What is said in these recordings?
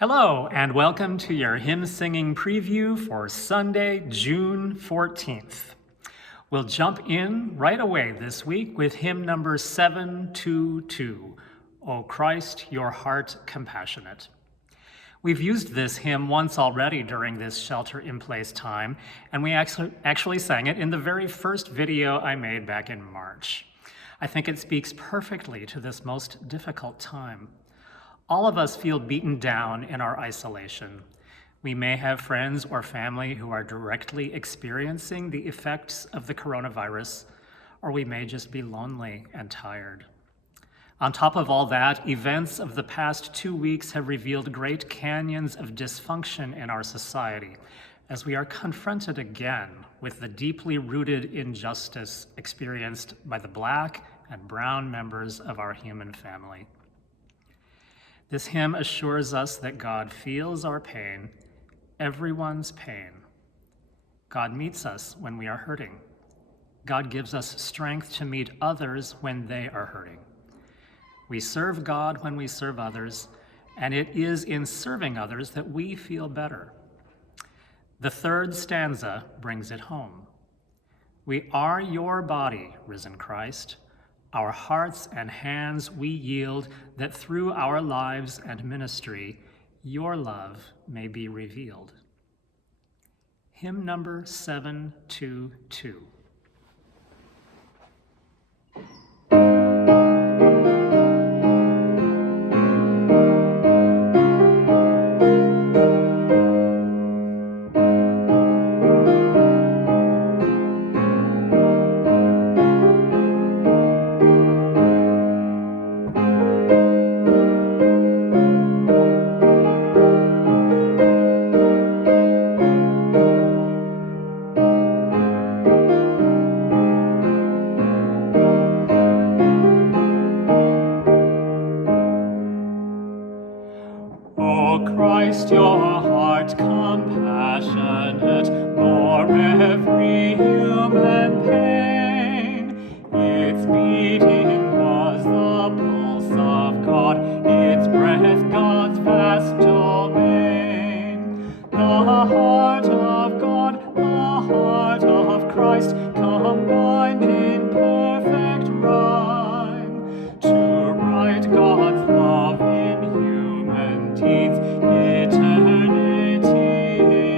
Hello, and welcome to your hymn singing preview for Sunday, June 14th. We'll jump in right away this week with hymn number 722, O Christ, Your Heart Compassionate. We've used this hymn once already during this shelter-in-place time, and we actually sang it in the very first video I made back in March. I think it speaks perfectly to this most difficult time. All of us feel beaten down in our isolation. We may have friends or family who are directly experiencing the effects of the coronavirus, or we may just be lonely and tired. On top of all that, events of the past 2 weeks have revealed great canyons of dysfunction in our society as we are confronted again with the deeply rooted injustice experienced by the Black and brown members of our human family. This hymn assures us that God feels our pain, everyone's pain. God meets us when we are hurting. God gives us strength to meet others when they are hurting. We serve God when we serve others, and it is in serving others that we feel better. The third stanza brings it home. We are your body, risen Christ. Our hearts and hands we yield, that through our lives and ministry, your love may be revealed. Hymn number 722. Christ, your heart compassionate, bore every human pain. Its beating was the pulse of God, its breath God's vast domain. The heart of God, the heart of Christ, combined in perfect rhyme, to write God's love in human deeds, eternity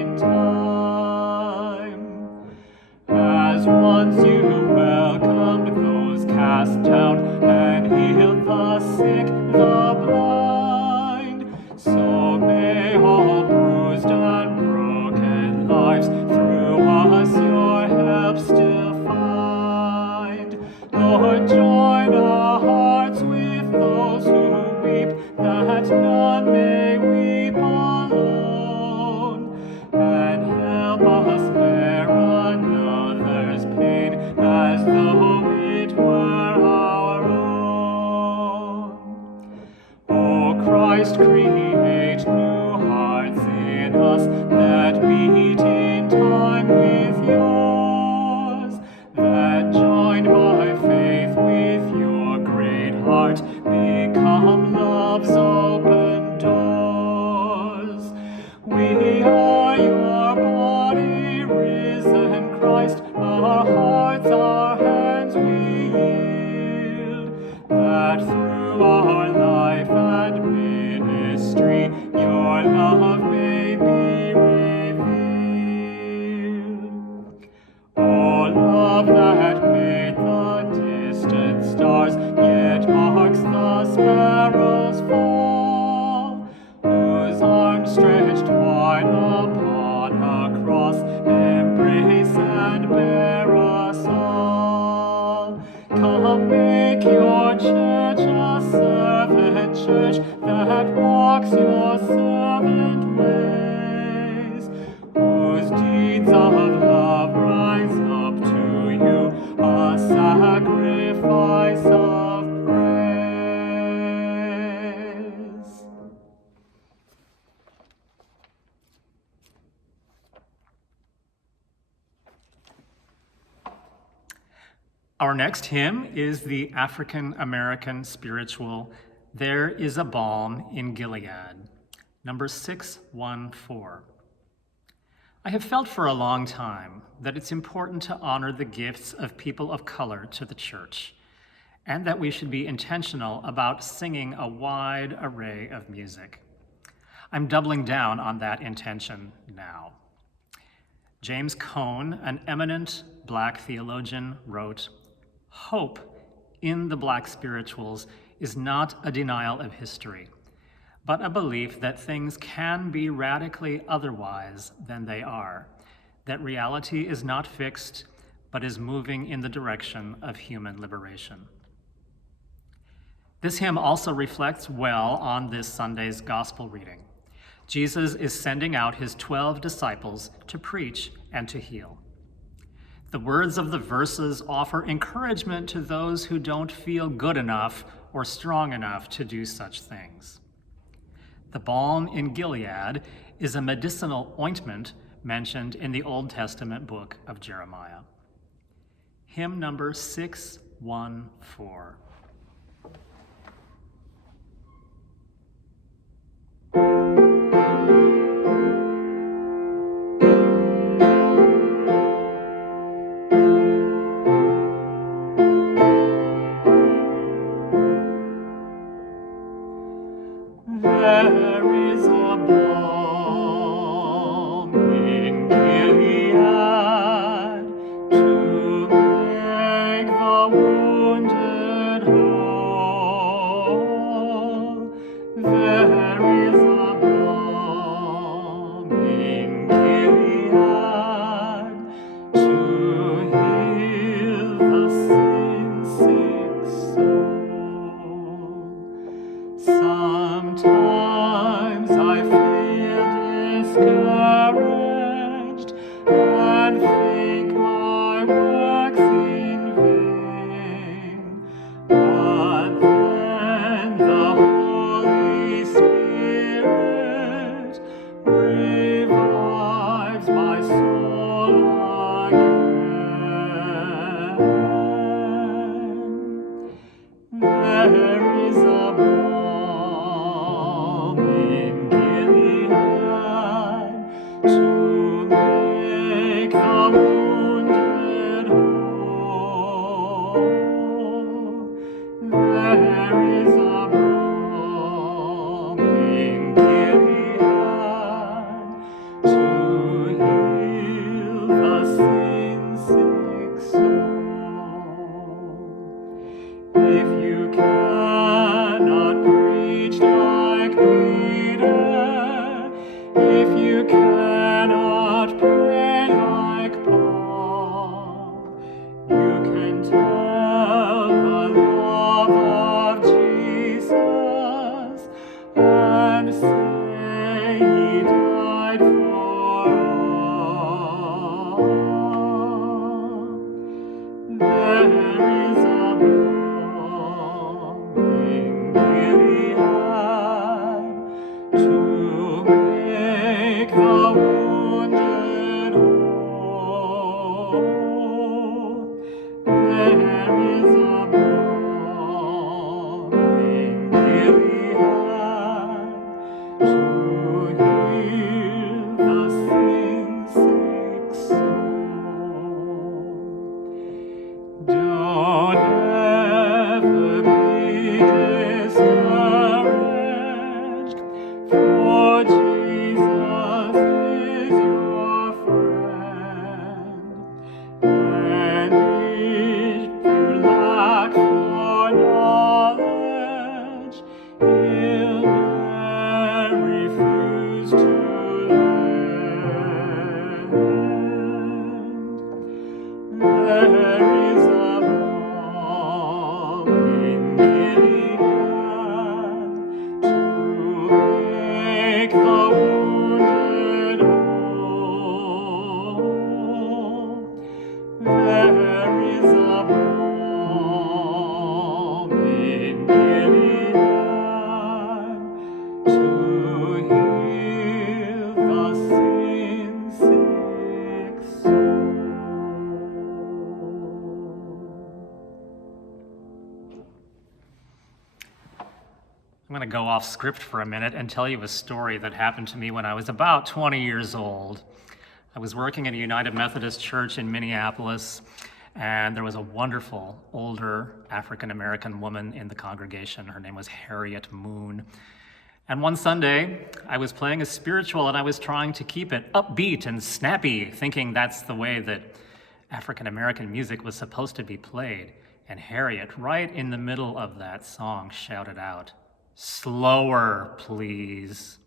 in time. As once you welcomed those cast down and healed the sick, the blind, so may all bruised and broken lives through us your help still find. Lord, join our hearts with those who weep, that none may weep alone, and help us bear another's pain as though it were our own. O Christ, create new hearts in us that beat in time with yours, that joined by faith with your great heart become love's open doors. We are your body, risen Christ, our hearts, our hands we yield, that through our life and ministry your love may be revealed. O love that made the distant stars, yet marks the sparrow's fall, whose arms stretched wide upon a cross, embrace and bear us all. Come, make your church a servant church that walks your servant ways, whose deeds of love rise up to you, a sacrifice of praise. Our next hymn is the African American spiritual, There is a Balm in Gilead. number 614. I have felt for a long time that it's important to honor the gifts of people of color to the church, and that we should be intentional about singing a wide array of music. I'm doubling down on that intention now. James Cone, an eminent Black theologian, wrote, "Hope in the Black spirituals is not a denial of history, but a belief that things can be radically otherwise than they are, that reality is not fixed, but is moving in the direction of human liberation." This hymn also reflects well on this Sunday's gospel reading. Jesus is sending out his 12 disciples to preach and to heal. The words of the verses offer encouragement to those who don't feel good enough or strong enough to do such things. The balm in Gilead is a medicinal ointment mentioned in the Old Testament book of Jeremiah. Hymn number 614. There is a balm in Gilead to make the wounded whole. There is a balm in Gilead to heal the sin-sick soul. Sometimes I feel discouraged and think my work's in vain, but then the Holy Spirit revives my soul again. There is a balm in Gilead to make the wounded whole. There is a balm in Gilead to heal the sin-sick soul. If you cannot preach like Peter, if you cannot pray like Paul, you can tell the love of Jesus and say he died for all. There is a balm in Gilead to make the wounded whole. There is a balm in Gilead to heal the sin-sick soul. Don't ever be discouraged, for Jesus is your friend. And if you lack for knowledge, he'll never refuse to lend. There is a balm in Gilead to make the wounded whole. There is a balm in Gilead to heal the sin-sick soul. I'm going to go off script for a minute and tell you a story that happened to me when I was about 20 years old. I was working at a United Methodist Church in Minneapolis, and there was a wonderful older African-American woman in the congregation. Her name was Harriet Moon. And one Sunday, I was playing a spiritual and I was trying to keep it upbeat and snappy, thinking that's the way that African-American music was supposed to be played. And Harriet, right in the middle of that song, shouted out, "Slower, please."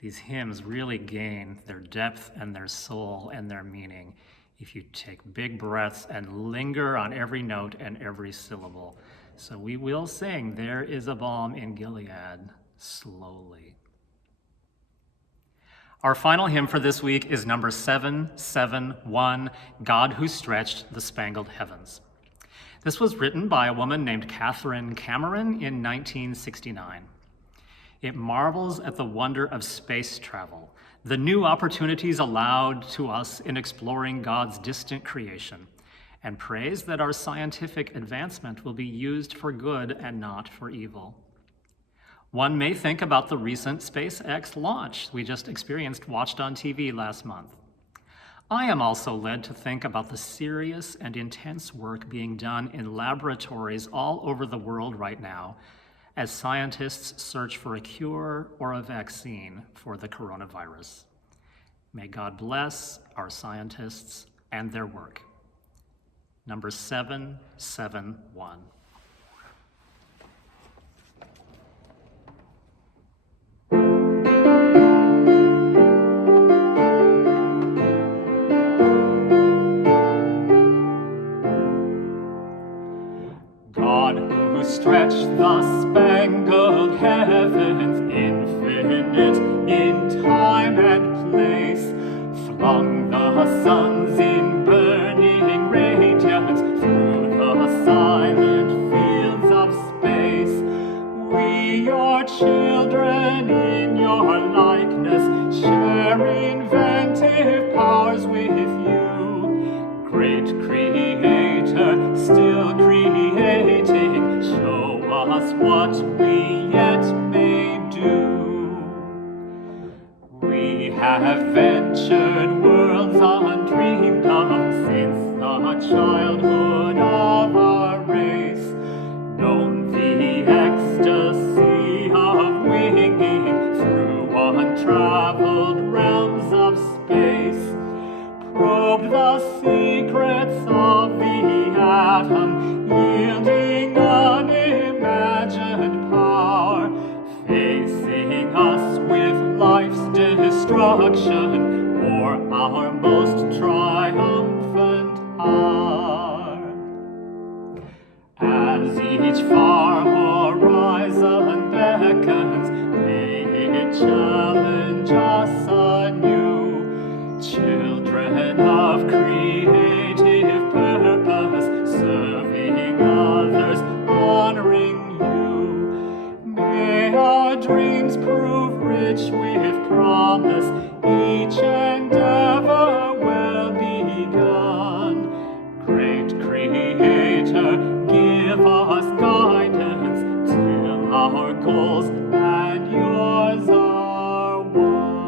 These hymns really gain their depth and their soul and their meaning if you take big breaths and linger on every note and every syllable. So we will sing, "There is a balm in Gilead," slowly. Our final hymn for this week is number 771, "God Who Stretched the Spangled Heavens." This was written by a woman named Catherine Cameron in 1969. It marvels at the wonder of space travel, the new opportunities allowed to us in exploring God's distant creation, and prays that our scientific advancement will be used for good and not for evil. One may think about the recent SpaceX launch we just watched on TV last month. I am also led to think about the serious and intense work being done in laboratories all over the world right now as scientists search for a cure or a vaccine for the coronavirus. May God bless our scientists and their work. Number 771. God who stretched the spangled heavens, infinite in time and place, flung the suns in burning radiance through the silent fields of space. We, your children in your likeness, share inventive powers with you. Great Creator, still creating, show us what we yet may do. We have ventured worlds undreamed of since the childhood of our race, known the ecstasy of winging through untraveled realms of space, probed the secrets of the atom, yielding unimagined power, facing us with life's destruction for our most triumphant hour. As each far horizon beckons, may it challenge us anew, children of creative purpose, serving others, honoring you. May our dreams prove rich with promise, each endeavor well begun. Great Creator, give us guidance till our goals and yours are one.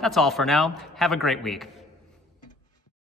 That's all for now. Have a great week.